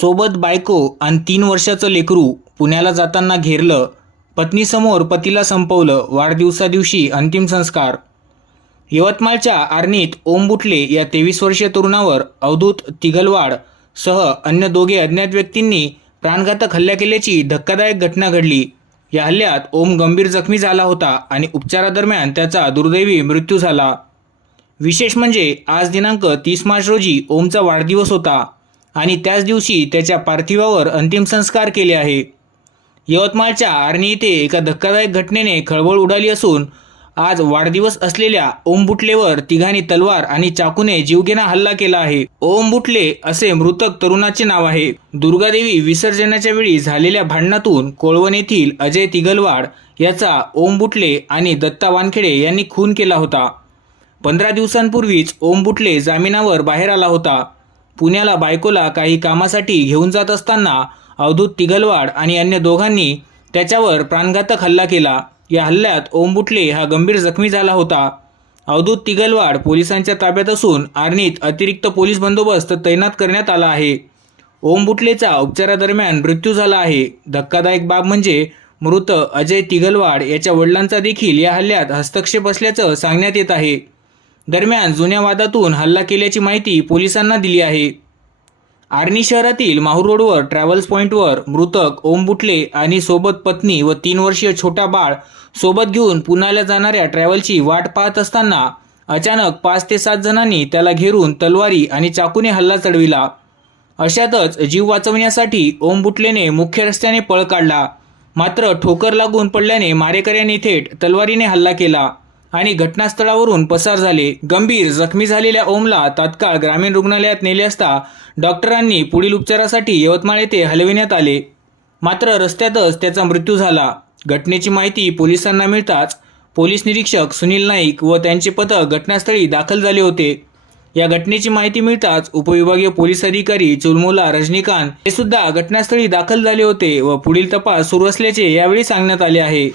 सोबत बायको आणि तीन वर्षाचं लेकरू पुण्याला जाताना घेरलं पत्नीसमोर पतीला संपवलं वाढदिवसादिवशी अंतिम संस्कार. यवतमाळच्या आर्णीत ओम बुटले या तेवीस वर्षीय तरुणावर अवधूत तिघलवाड सह अन्य दोघे अज्ञात व्यक्तींनी प्राणघातक हल्ला केल्याची धक्कादायक घटना घडली. या हल्ल्यात ओम गंभीर जखमी झाला होता आणि उपचारादरम्यान त्याचा दुर्दैवी मृत्यू झाला. विशेष म्हणजे आज दिनांक तीस मार्च रोजी ओमचा वाढदिवस होता. आणि त्याच दिवशी त्याच्या पार्थिवावर अंतिम संस्कार केले आहे. यवतमाळच्या आर्णी येथे एका धक्कादायक घटनेने खळबळ उडाली असून आज वाढदिवस असलेल्या ओम बुटलेवर तिघांनी तलवार आणि चाकूने जीवघेणा हल्ला केला आहे. ओम बुटले असे मृतक तरुणाचे नाव आहे. दुर्गादेवी विसर्जनाच्या वेळी झालेल्या भांडणातून कोळवण येथील अजय तिगलवाड याचा ओम बुटले आणि दत्ता वानखेडे यांनी खून केला होता. पंधरा दिवसांपूर्वीच ओम बुटले जामिनावर बाहेर आला होता. पुण्याला बायकोला काही कामासाठी घेऊन जात असताना अवधूत तिघलवाड आणि अन्य दोघांनी त्याच्यावर प्राणघातक हल्ला केला. या हल्ल्यात ओम बुटले हा गंभीर जखमी झाला होता. अवधूत तिघलवाड पोलिसांच्या ताब्यात असून आर्णीत अतिरिक्त पोलीस बंदोबस्त तैनात करण्यात आला आहे. ओम बुटलेचा उपचारादरम्यान मृत्यू झाला आहे. धक्कादायक बाब म्हणजे मृत अजय तिघलवाड याच्या वडिलांचा देखील या हल्ल्यात हस्तक्षेप असल्याचं सांगण्यात येत आहे. दरम्यान जुन्या वादातून हल्ला केल्याची माहिती पोलिसांना दिली आहे. आर्णी शहरातील माहूर रोडवर ट्रॅव्हल्स पॉईंटवर मृतक ओम बुटले आणि सोबत पत्नी व तीन वर्षीय छोटा बाळ सोबत घेऊन पुण्याला जाणाऱ्या ट्रॅव्हलची वाट पाहत असताना अचानक पाच ते सात जणांनी त्याला घेरून तलवारी आणि चाकूने हल्ला चढविला. अशातच जीव वाचवण्यासाठी ओम बुटलेने मुख्य रस्त्याने पळ काढला. मात्र ठोकर लागून पडल्याने मारेकऱ्यांनी थेट तलवारीने हल्ला केला. आणि घटनास्थळावरून पसार झाले. गंभीर जखमी झालेल्या ओमला तात्काळ ग्रामीण रुग्णालयात नेले असता डॉक्टरांनी पुढील उपचारासाठी यवतमाळ येथे हलविण्यात आले. मात्र रस्त्यातच त्याचा मृत्यू झाला. घटनेची माहिती पोलिसांना मिळताच पोलीस निरीक्षक सुनील नाईक व त्यांचे पथक घटनास्थळी दाखल झाले होते. या घटनेची माहिती मिळताच उपविभागीय पोलीस अधिकारी चुलमुला रजनीकांत हे सुद्धा घटनास्थळी दाखल झाले होते व पुढील तपास सुरू असल्याचे यावेळी सांगण्यात आले आहे.